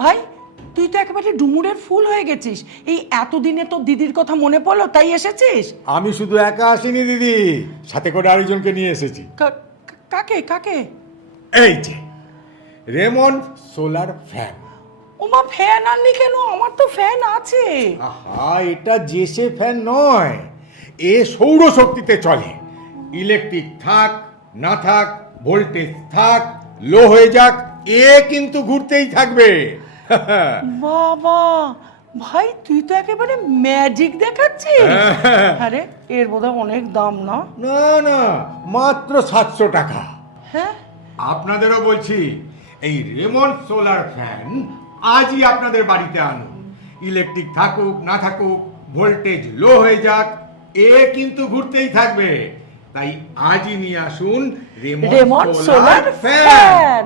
ভাই তুই তো একেবারে ডুমুরের ফুল হয়ে গেছিস। এই এতদিনে তো দিদির কথা মনে পড়লো তাই এসেছিস? আমি শুধু একা আসিনি দিদি, সাথে করে আরেকজনকে নিয়ে এসেছি। কাকে কাকে? এই যে রেমন সোলার ফ্যান। ওমা, ফ্যান আনলি কেন? আমার তো ফ্যান আছে। আহা, এটা জেসে ফ্যান নয়, এ সৌরশক্তিতে চলে। ইলেকট্রিক থাক না থাক, ভোল্টেজ থাক লো হয়ে যাক, এ কিন্তু ঘুরতেই থাকবে। বাবা ভাই, তুই তো একেবারে ম্যাজিক দেখাচ্ছিস। আরে এর বোধহয় অনেক দাম না? না না, মাত্র 700 টাকা। হ্যাঁ, আপনাদেরও বলছি, এই রেমন সোলার ফ্যান আজই আপনাদের বাড়িতে আনুন। ইলেকট্রিক থাকুক না থাকুক, ভোল্টেজ লো হয়ে যাক, এ কিন্তু ঘুরতেই থাকবে। তাই আজই নিয়ে আসুন রেমন সোলার ফ্যান।